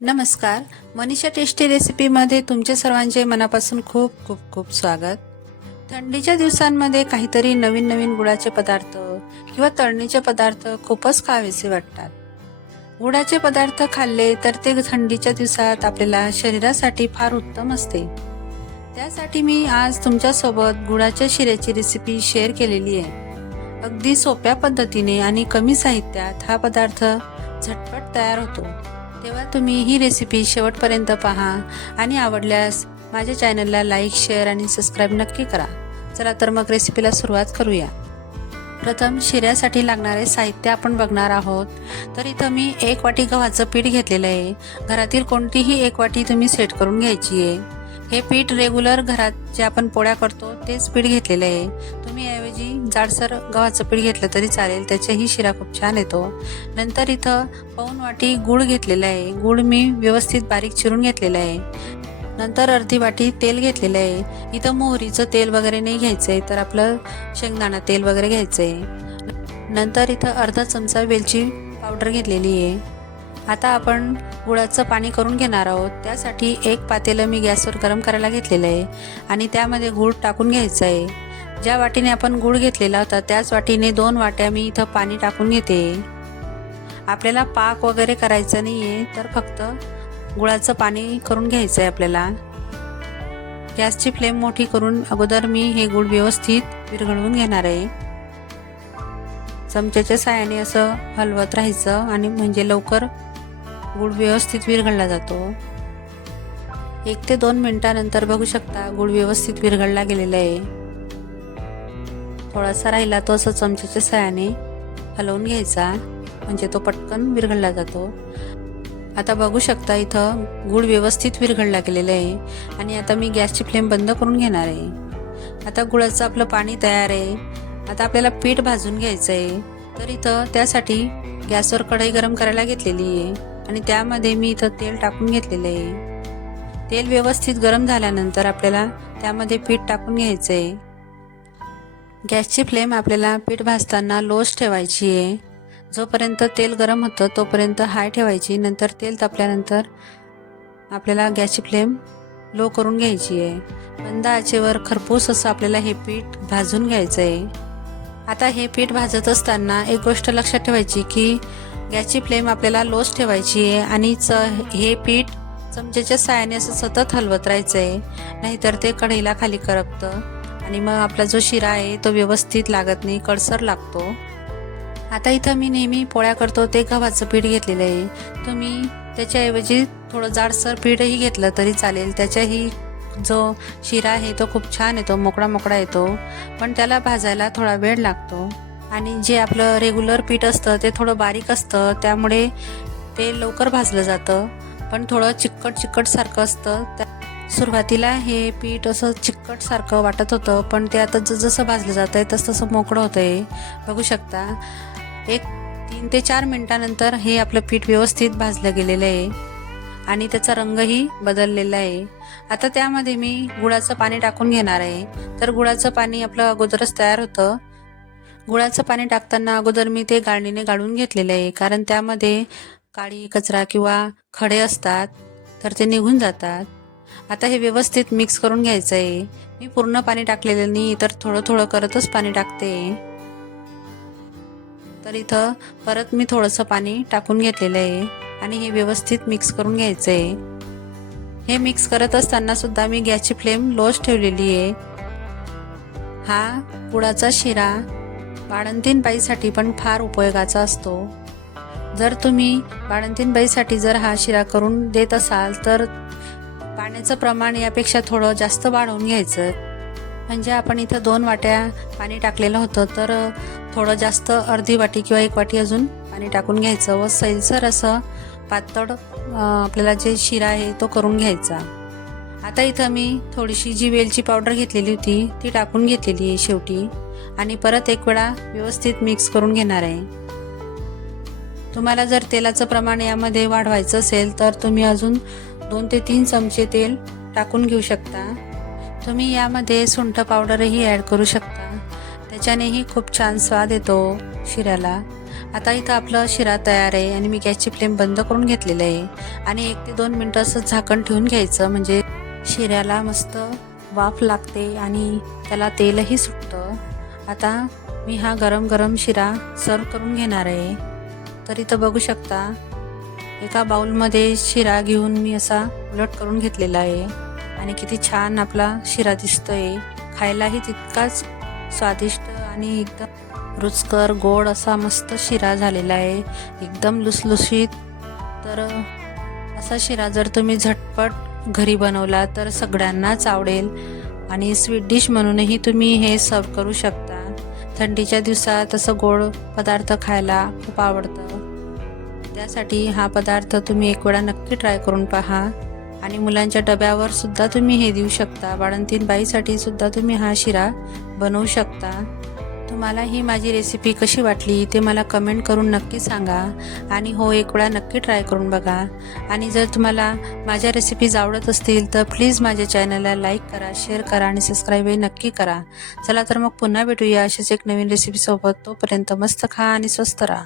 नमस्कार. मनीषा टेस्टी रेसिपीमध्ये तुमचे सर्वांचे मनापासून खूप खूप खूप स्वागत. थंडीच्या दिवसांमध्ये काहीतरी नवीन नवीन गुळाचे पदार्थ किंवा तळणीचे पदार्थ खूपच खावेसे वाटतात. गुळाचे पदार्थ खाल्ले तर ते थंडीच्या दिवसात आपल्याला शरीरासाठी फार उत्तम असते. त्यासाठी मी आज तुमच्यासोबत गुळाच्या शिऱ्याची रेसिपी शेअर केलेली आहे. अगदी सोप्या पद्धतीने आणि कमी साहित्यात हा पदार्थ झटपट तयार होतो. तेव्हा तुम्ही ही रेसिपी शेवटपर्यंत पहा आणि आवडल्यास माझ्या चॅनलला लाईक शेअर आणि सबस्क्राईब नक्की करा. चला तर मग रेसिपीला सुरुवात करूया. प्रथम शिऱ्यासाठी लागणारे साहित्य आपण बघणार आहोत. तर इथं मी एक वाटी गव्हाचं पीठ घेतलेलं आहे. घरातील कोणतीही एक वाटी तुम्ही सेट करून घ्यायची आहे. हे पीठ रेग्युलर घरात जे आपण पोळ्या करतो तेच पीठ घेतलेलं आहे. तुम्ही ऐवजी जाडसर गव्हाचं पीठ घेतलं तरी चालेल त्याच्याही शिरा खूप छान येतो. नंतर इथं पाऊन वाटी गूळ घेतलेला आहे. गूळ मी व्यवस्थित बारीक चिरून घेतलेला आहे. नंतर अर्धी वाटी तेल घेतलेलं आहे. इथं मोहरीचं तेल वगैरे नाही घ्यायचं आहे तर आपलं शेंगदाणा तेल वगैरे घ्यायचं आहे नंतर इथं अर्धा चमचा वेलची पावडर घेतलेली आहे. आता आपण गुळाचं पाणी करून घेणार आहोत. त्यासाठी एक पातेलं मी गॅसवर गरम करायला घेतलेलं आहे आणि त्यामध्ये गूळ टाकून घ्यायचं आहे. ज्या वाटीने आपण गूळ घेतलेला होता त्याच वाटीने दोन वाट्या मी इथं पाणी टाकून घेते. आपल्याला पाक वगैरे करायचं नाही आहे तर फक्त गुळाचं पाणी करून घ्यायचं आहे आपल्याला. गॅसची फ्लेम मोठी करून अगोदर मी हे गूळ व्यवस्थित विरघळवून घेणार आहे. चमच्याच्या साहाय्याने असं हलवत राहायचं आणि म्हणजे लवकर गूळ व्यवस्थित विरघळला जातो. एक ते दोन मिनटानंतर बघू शकता गूळ व्यवस्थित विरघळला गेलेला आहे. थोडासा राहिला तो असं चमच्याच्या साहाय्याने हलवून घ्यायचा. म्हणजे तो पटकन विरघळला जातो. आता बघू शकता इथं गूळ व्यवस्थित विरघळला गेलेला आहे. आणि आता मी गॅसची फ्लेम बंद करून घेणार आहे. आता गुळाचं आपलं पाणी तयार आहे. आता आपल्याला पीठ भाजून घ्यायचं आहे. तर इथं त्यासाठी गॅसवर कढई गरम करायला घेतलेली आहे. आणि त्यामध्ये मी इथं तेल टाकून घेतलेलं आहे. तेल व्यवस्थित गरम झाल्यानंतर आपल्याला त्यामध्ये पीठ टाकून घ्यायचं आहे. गॅसची फ्लेम आपल्याला पीठ भाजताना लोज ठेवायची आहे. जोपर्यंत तेल गरम होतं तोपर्यंत हाय ठेवायची. नंतर तेल तापल्यानंतर आपल्याला गॅसची फ्लेम लो करून घ्यायची आहे. मंद आचेवर खरपूस असं आपल्याला हे पीठ भाजून घ्यायचं आहे. आता हे पीठ भाजत असताना एक गोष्ट लक्षात ठेवायची की गॅसची फ्लेम आपल्याला लोज ठेवायची आहे आणि च हे पीठ चमच्याच्या साहाय्याने असं सतत हलवत राहायचं आहे. नाहीतर ते कढईला खाली करपतं. आणि मग आपला जो शिरा आहे तो व्यवस्थित लागत नाही कडसर लागतो. आता इथं मी नेहमी पोळ्या करतो ते गव्हाचं पीठ घेतलेलं आहे. तुम्ही त्याच्याऐवजी थोडं जाडसर पीठही घेतलं तरी चालेल. त्याच्याही जो शिरा आहे तो खूप छान येतो मोकळा मोकळा येतो. पण त्याला भाजायला थोडा वेळ लागतो. आणि जे आपलं रेग्युलर पीठ असतं ते थोडं बारीक असतं. त्यामुळे ते लवकर भाजलं जातं. पण थोडं चिकट चिकट सारखं असतं. त्या सुरुवातीला हे पीठ असं चिकटसारखं वाटत होतं पण ते आता जसं भाजलं जात आहे तसं तसं मोकळं होतं आहे बघू शकता. एक तीन ते चार मिनटानंतर हे आपलं पीठ व्यवस्थित भाजलं गेलेलं आहे. आणि त्याचा रंगही बदललेला आहे. आता त्यामध्ये मी गुळाचं पाणी टाकून घेणार आहे. तर गुळाचं पाणी आपलं अगोदरच तयार होतं. गुळाचं पाणी टाकताना अगोदर मी ते गाळणीने गाळून घेतलेलं आहे कारण त्यामध्ये काळी कचरा किंवा खडे असतात तर ते निघून जातात. आता हे व्यवस्थित मिक्स करून घ्यायचं आहे मी पूर्ण पाणी टाकलेलं नाही तर थोडं थोडं करतच पाणी टाकते. तर इथं परत मी थोडंसं पाणी टाकून घेतलेलं आहे आणि हे व्यवस्थित मिक्स करून घ्यायचं आहे हे मिक्स करत असताना सुद्धा मी गॅसची फ्लेम लोच ठेवलेली आहे. हा गुळाचा शिरा बाळंतीन बाईसाठी पण फार उपयोगाचा असतो. जर तुम्ही बाळंतीन बाईसाठी जर हा शिरा करून देत असाल तर पाण्याचं प्रमाण यापेक्षा थोडं जास्त वाढवून घ्यायचं. म्हणजे आपण इथं दोन वाट्या पाणी टाकलेलं होतं तर थोडं जास्त अर्धी वाटी किंवा एक वाटी अजून पाणी टाकून घ्यायचं व सैलसर असं पातळ आपल्याला जे शिरा आहे तो करून घ्यायचा. आता इथं मी थोडीशी जी वेलची पावडर घेतलेली होती ती टाकून घेतलेली आहे शेवटी आणि परत एक वेळा व्यवस्थित मिक्स करून घेणार आहे. तुम्हाला जर तेलाचं प्रमाण यामध्ये वाढवायचं असेल तर तुम्ही अजून दोन ते तीन चमचे तेल टाकून घेऊ शकता. तुम्ही यामध्ये सुंठ पावडरही ॲड करू शकता. त्याच्यानेही खूप छान स्वाद येतो शिऱ्याला आता इथं आपलं शिरा तयार आहे आणि मी गॅसची फ्लेम बंद करून घेतलेलं आहे. आणि एक ते दोन मिनटं असं झाकण ठेवून घ्यायचं म्हणजे शिऱ्याला मस्त वाफ लागते आणि त्याला तेलही सुटतं. आता मी हा गरम गरम शिरा सर्व करून घेणार आहे. तर इथं बघू शकता एका बाउलमध्ये शिरा घेऊन मी असा उलट करून घेतलेला आहे. आणि किती छान आपला शिरा दिसतोय. खायलाही तितकाच स्वादिष्ट आणि एकदम रुचकर गोड असा मस्त शिरा झालेला आहे. एकदम लुसलुशीत. तर असा शिरा जर तुम्ही झटपट घरी बनवला तर सगळ्यांनाच आवडेल. आणि स्वीट डिश म्हणूनही तुम्ही हे सर्व करू शकता. थंडीच्या दिवसात असं गोड पदार्थ खायला खूप आवडतं. त्यासाठी हा पदार्थ तुम्ही एक वेळा नक्की ट्राय करून पहा. आणि मुलांच्या डब्यावर सुद्धा तुम्ही हे देऊ शकता. बाळंतीन बाईसाठी सुद्धा तुम्ही हा शिरा बनवू शकता. तुम्हाला ही माझी रेसिपी कशी वाटली ते मला कमेंट करून नक्की सांगा. आणि हो एक वेळा नक्की ट्राय करून बघा. आणि जर तुम्हाला माझ्या रेसिपीज आवडत असतील तर प्लीज माझ्या चॅनलला लाईक करा शेअर करा आणि सबस्क्राईबही नक्की करा. चला तर मग पुन्हा भेटूया अशाच एक नवीन रेसिपीसोबत तोपर्यंत मस्त खा आणि स्वस्त राहा.